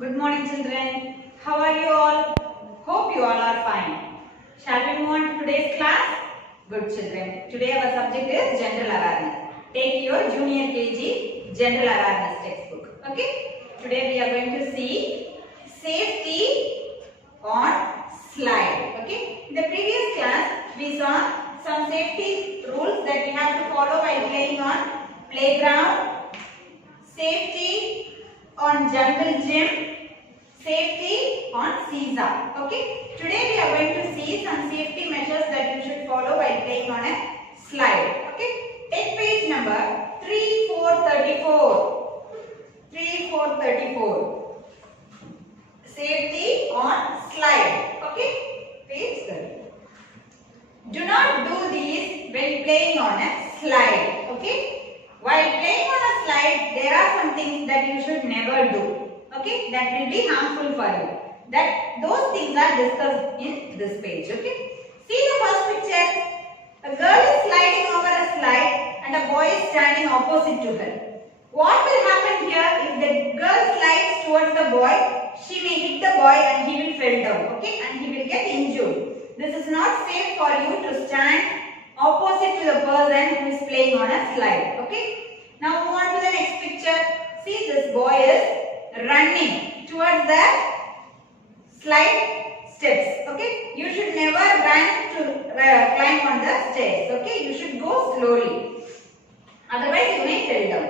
Good morning, children. How are you all? Hope you all are fine. Shall we move on to today's class? Good, children. Today our subject is general awareness. Take your junior KG general awareness textbook. Okay? Today we are going to see safety on slide. Okay? In the previous class we saw some safety rules that we have to follow while playing on playground, safety on jungle gym, safety on seesaw. Okay. Today we are going to see some safety measures that you should follow while playing on a slide. Okay. Take page number 3434. 3434. Safety on slide. Okay. Page 30. Do not do these when playing on a slide. Okay. While playing on a slide, there are some things that you should never do. Okay, that will be harmful for you. Those things are discussed in this page. Okay, see the first picture. A girl is sliding over a slide and a boy is standing opposite to her. What will happen here if the girl slides towards the boy? She may hit the boy and he will fall down. Okay, and he will get injured. This is not safe for you to stand opposite to the person who is playing on a slide. Okay. Now move on to the next picture. See, this boy is running towards the slide steps. Okay. You should never run to climb on the stairs. Okay. You should go slowly. Otherwise you may fall down.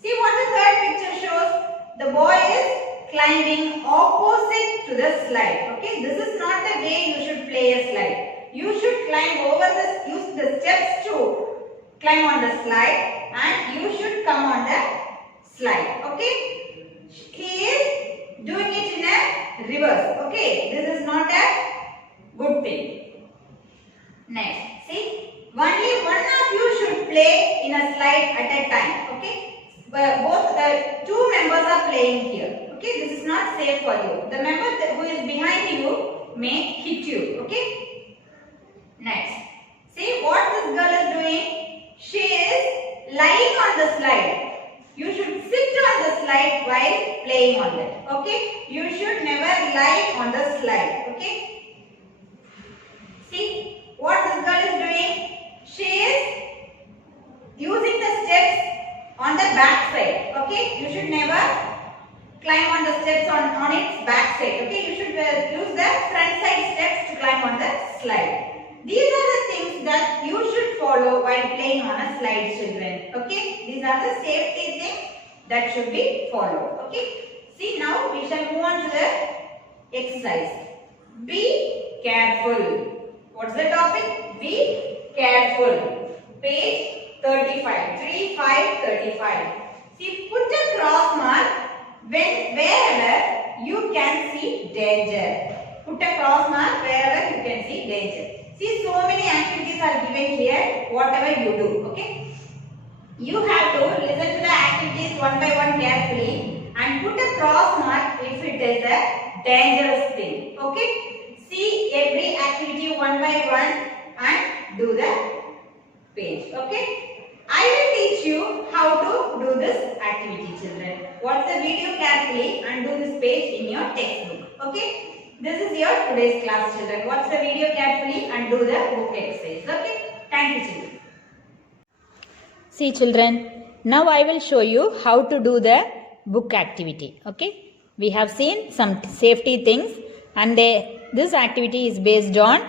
See what the third picture shows. The boy is climbing opposite to the slide. Okay. This is not the way you should play a slide. You should climb over use the steps to climb on the slide and you should come on the slide. Okay. He is doing it in a reverse. Okay. This is not a good thing. Next. See. Only one of you should play in a slide at a time. Okay. Both two members are playing here. Okay. This is not safe for you. The member who is behind you may hit you. Okay. Next, see what this girl is doing. She is lying on the slide. You should sit on the slide while playing on it. Okay? You should never lie on the slide. Okay? See what this girl is doing. She is using the steps on the back side. Okay? You should never climb on the steps on its back side. Okay? You should use the front side steps to climb on the slide. These are the things that you should follow while playing on a slide, children. Okay? These are the safety things that should be followed. Okay? See, now we shall move on to the exercise. Be careful. What's the topic? Be careful. Page 35. 35. See, put a cross mark wherever you can see danger. Put a cross mark wherever you can see danger. See, so many activities are given here, whatever you do, okay? You have to listen to the activities one by one carefully and put a cross mark if it is a dangerous thing, okay? See every activity one by one and do the page, okay? I will teach you how to do this activity, children. Watch the video carefully and do this page in your textbook, okay? This is your today's class, children. Watch the video carefully and do the book exercise. Okay? Thank you, children. See, children. Now I will show you how to do the book activity. Okay? We have seen some safety things and this activity is based on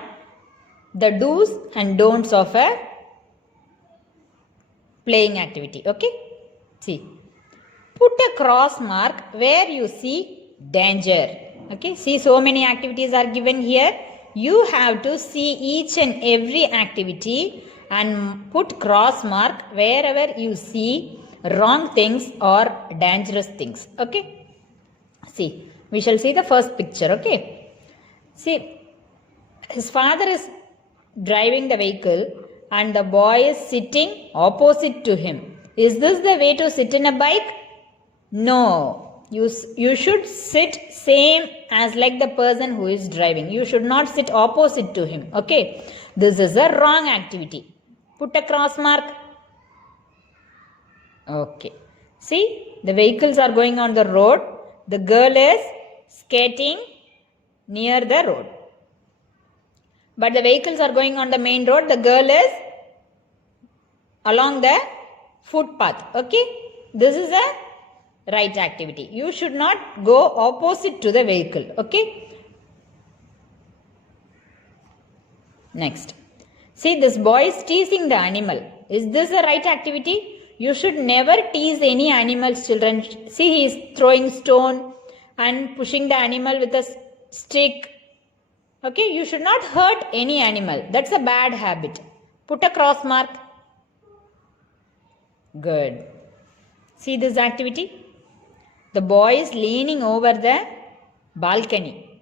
the do's and don'ts of a playing activity. Okay? See. Put a cross mark where you see danger. Okay, see, so many activities are given here. You have to see each and every activity and put cross mark wherever you see wrong things or dangerous things. Okay, see, we shall see the first picture. Okay, see, his father is driving the vehicle and the boy is sitting opposite to him. Is this the way to sit in a bike? No. You should sit same as like the person who is driving. You should not sit opposite to him. Okay. This is a wrong activity. Put a cross mark. Okay. See, the vehicles are going on the road. The girl is skating near the road. But the vehicles are going on the main road. The girl is along the footpath. Okay. This is a right activity. You should not go opposite to the vehicle. Okay. Next. See, this boy is teasing the animal. Is this a right activity? You should never tease any animals, children. See, he is throwing stone and pushing the animal with a stick. Okay, you should not hurt any animal. That's a bad habit. Put a cross mark. Good. See this activity? The boy is leaning over the balcony.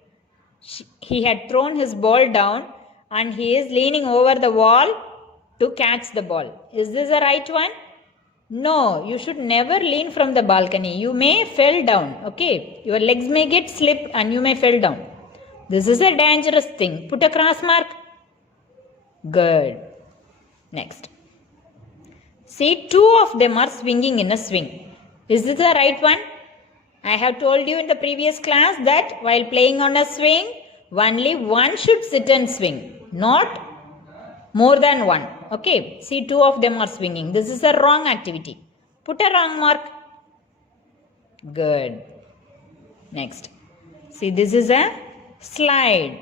He had thrown his ball down and he is leaning over the wall to catch the ball. Is this the right one? No, you should never lean from the balcony. You may fall down. Okay, your legs may get slipped and you may fall down. This is a dangerous thing. Put a cross mark. Good. Next. See, two of them are swinging in a swing. Is this the right one? I have told you in the previous class that while playing on a swing, only one should sit and swing, not more than one. Okay. See, two of them are swinging. This is a wrong activity. Put a wrong mark. Good. Next. See, this is a slide.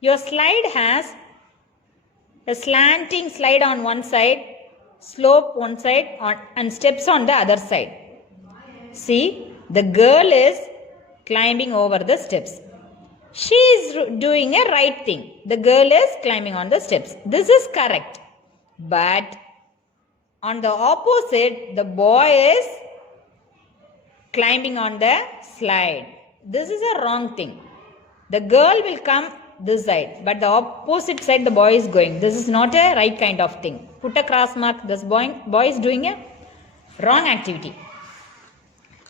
Your slide has a slanting slide on one side, slope one side and steps on the other side. See, the girl is climbing over the steps. She is doing a right thing. The girl is climbing on the steps. This is correct. But on the opposite, the boy is climbing on the slide. This is a wrong thing. The girl will come this side, but the opposite side the boy is going. This is not a right kind of thing. Put a cross mark. This boy is doing a wrong activity.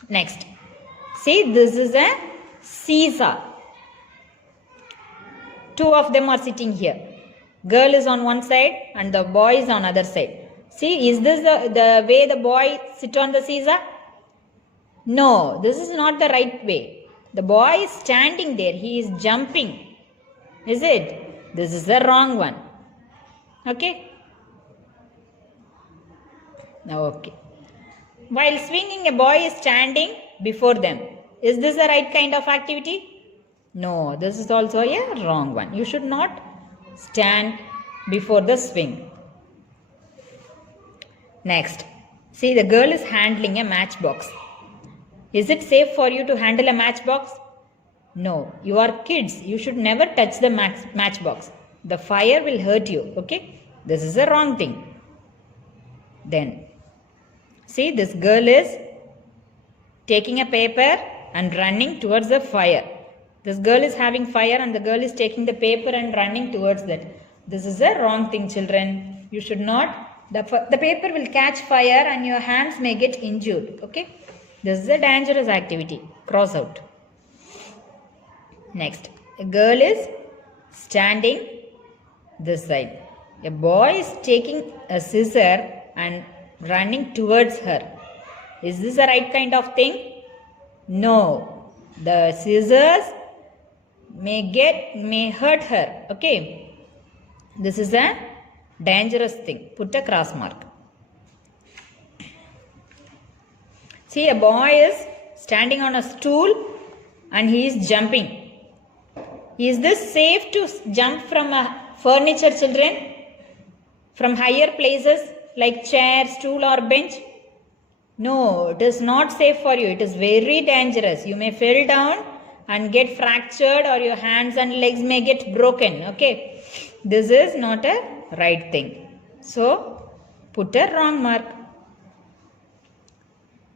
Next. See, this is a seesaw. Two of them are sitting here. Girl is on one side and the boy is on other side. See, is this the way the boy sit on the seesaw? No, this is not the right way. The boy is standing there. He is jumping. Is it? This is the wrong one. Okay? Okay. While swinging, a boy is standing before them. Is this the right kind of activity? No, this is also a wrong one. You should not stand before the swing. Next. See, the girl is handling a matchbox. Is it safe for you to handle a matchbox? No, you are kids. You should never touch the matchbox. The fire will hurt you. Okay? This is a wrong thing. Then, see, this girl is taking a paper and running towards the fire. This girl is having fire and the girl is taking the paper and running towards that. This is a wrong thing, children. You should not. The paper will catch fire and your hands may get injured. Okay? This is a dangerous activity. Cross out. Next. A girl is standing this side. A boy is taking a scissor and running towards her. Is this the right kind of thing? No. The scissors may hurt her. Okay. This is a dangerous thing. Put a cross mark. See, a boy is standing on a stool and he is jumping. Is this safe to jump from a furniture, children? From higher places like chair, stool or bench? No, it is not safe for you. It is very dangerous. You may fall down and get fractured or your hands and legs may get broken. Okay. This is not a right thing. So, put a wrong mark.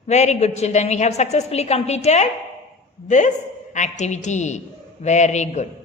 Very good, children. We have successfully completed this activity. Very good.